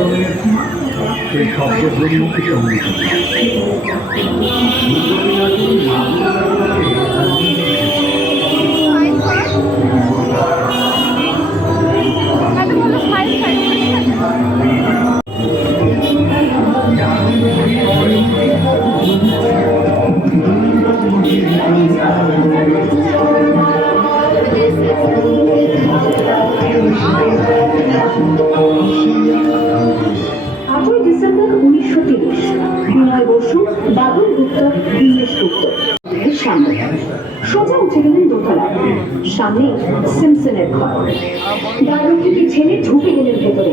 মাতরমের সেই শব্দ ব্রহ্মকে সঙ্গীত ডিসেম্বর 1930 বিনয় বসু, বাদল গুপ্ত, দীনেশ গুপ্ত সামনে সোজা উঠে গেলেন দোতলায়। সামনে সিমসনের ঘর। দারুণ থেকে ছেলে ঢুকে গেলেন ভেতরে।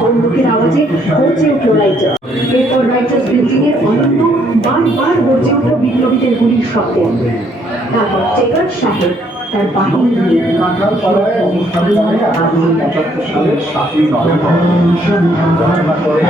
বন্দুকের আওয়াজে গর্জে উঠল রাইটার। এরপর রাইটার্স বিল্ডিং এর অনন্ত বারবার গর্জে উঠল বিপ্লবীদের গুলির শব্দে। তারপর টেকার সাহেব তার বাহিনী নিয়ে সালের 7ই নভেম্বর রচনা করে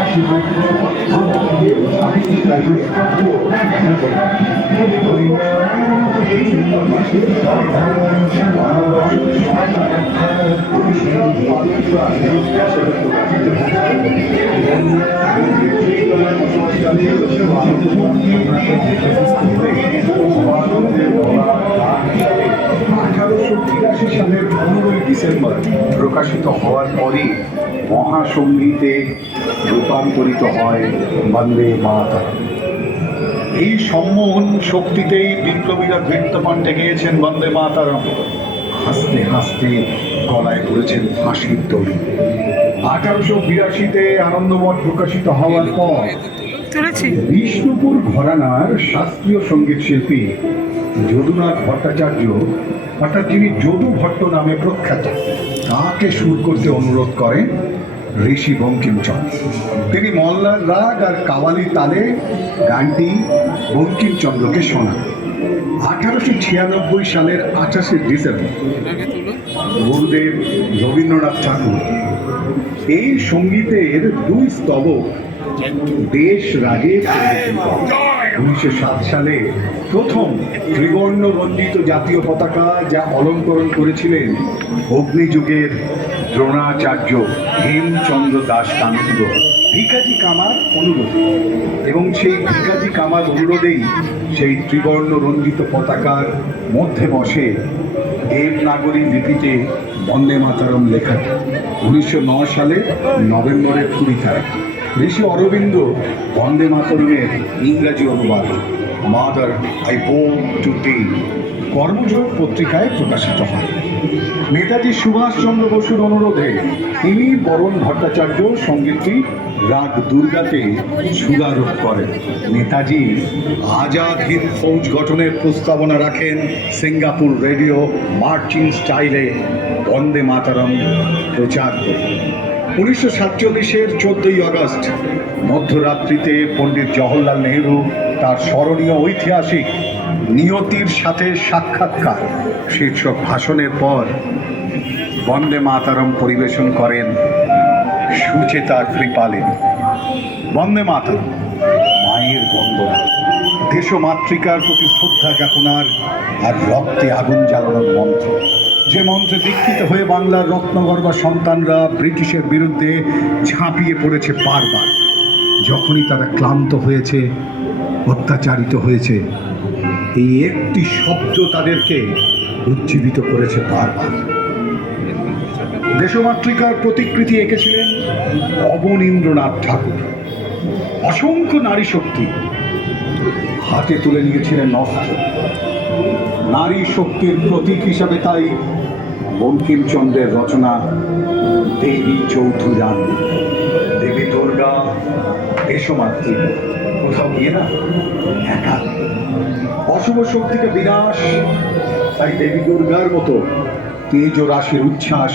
সালের 15ই ডিসেম্বর প্রকাশিত হওয়ার পরই মহাসঙ্গীতে রূপান্তরিত হয় বন্দে মাতরম। এই সম্মোহন শক্তিতেই বিপ্লবীরা বৃত্তকণ্ঠে গেয়েছেন বন্দে মাতরম। হাসতে হাসতে গলায় পড়েছেন ফাঁসির দড়ি। 1882-তে আনন্দমঠ প্রকাশিত হওয়ার পর বিষ্ণুপুর ঘরানার শাস্ত্রীয় সঙ্গীত শিল্পী যদুনাথ ভট্টাচার্য, অর্থাৎ যিনি যদু ভট্ট নামে প্রখ্যাত, তাকে সুর করতে অনুরোধ করেন ঋষি বঙ্কিমচন্দ্র। তিনি মল্লার রাগ আর কাওয়ালি তালে গানটি বঙ্কিমচন্দ্রকে শোনান। 1896 সালের 28শে ডিসেম্বর গুরুদেব রবীন্দ্রনাথ ঠাকুর এই সঙ্গীতের 2 স্তবক দেশ রাগে 1907 সালে প্রথম ত্রিবর্ণ রঞ্জিত জাতীয় পতাকা যা অলঙ্করণ করেছিলেন অগ্নিযুগের দ্রোণাচার্য হেমচন্দ্র দাস কান্ত ভিকাজি কামার অনুরোধে, এবং সেই ভিকাজি কামার অনুরোধেই সেই ত্রিবর্ণ রঞ্জিত পতাকার মধ্যে বসে দেবনাগরী লিপিতে বন্দে মাতরম লেখা। 1909 সালে নভেম্বরের 20 তারিখ ঋষি অরবিন্দ বন্দে মাতরমের ইংরাজি অনুবাদ মাদার আই বোম টু টি কর্মযোগ পত্রিকায় প্রকাশিত হয়। নেতাজি সুভাষচন্দ্র বসুর অনুরোধে তিনি বরণ ভট্টাচার্য সঙ্গীতটি রাগ দুর্গাতে সুরারোপ করেন। নেতাজি আজাদ হিন্দ ফৌজ গঠনের প্রস্তাবনা রাখেন সিঙ্গাপুর রেডিও মার্চিং স্টাইলে বন্দে মাতরম প্রচার করেন। 1947-এর 14ই আগস্ট মধ্যরাত্রিতে পণ্ডিত জওহরলাল নেহরু তার স্মরণীয় ঐতিহাসিক নিয়তির সাথে সাক্ষাৎকার শীর্ষক ভাষণের পর বন্দে মাতরম পরিবেশন করেন সুচেতা কৃপালিনী। বন্দে মাতরম মায়ের বন্দনা, দেশমাতৃকার প্রতি শ্রদ্ধা জ্ঞাপনার আর রক্তে আগুন জ্বালানোর মন্ত্র, যে মন্ত্রে দীক্ষিত হয়ে বাংলার রত্নগর্ভা সন্তানরা ব্রিটিশের বিরুদ্ধে ঝাঁপিয়ে পড়েছে বারবার। যখনই তারা ক্লান্ত হয়েছে, অত্যাচারিত হয়েছে, এই একটি শব্দ তাদেরকে উজ্জীবিত করেছে বারবার। দেশমাতৃকার প্রতিকৃতি এঁকেছিলেন অবনীন্দ্রনাথ ঠাকুর। অসংখ্য নারী শক্তি হাতে তুলে নিয়েছিলেন অস্ত্র। নারী শক্তির প্রতীক হিসাবে তাই বঙ্কিমচন্দ্রের রচনা দেবী চৌধুরান, দেবী দুর্গা, দেশমাতৃ, কোথাও গিয়ে না একা। অশুভ শক্তিকে বিনাশ, তাই দেবী দুর্গার মতো তেজ ও রাশির উচ্ছ্বাস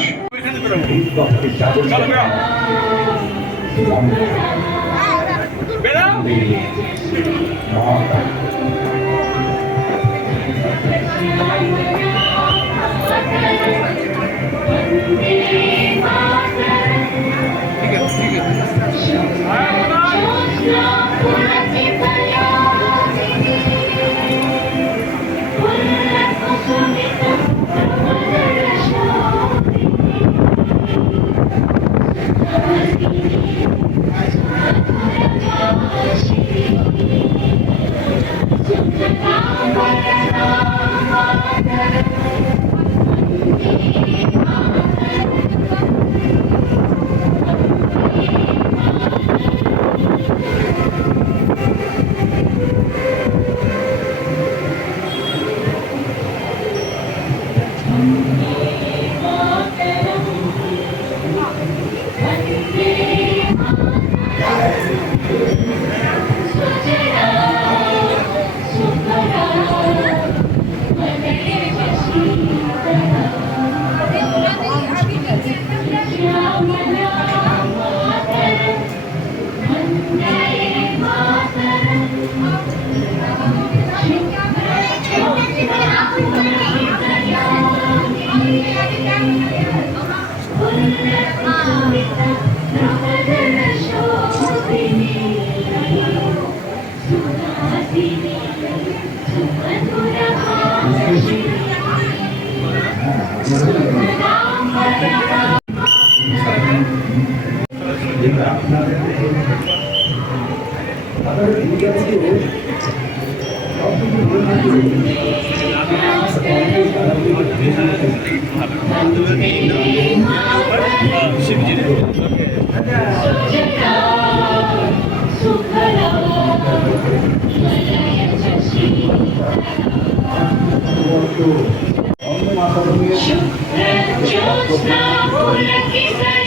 ज्योत्स्ना पुलकितयामिनी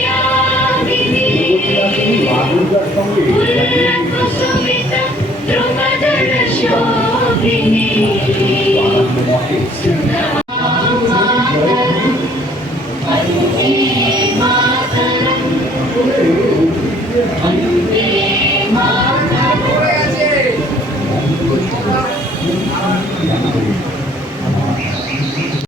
फुल्लकुसुमित द्रुमदलशोभिनी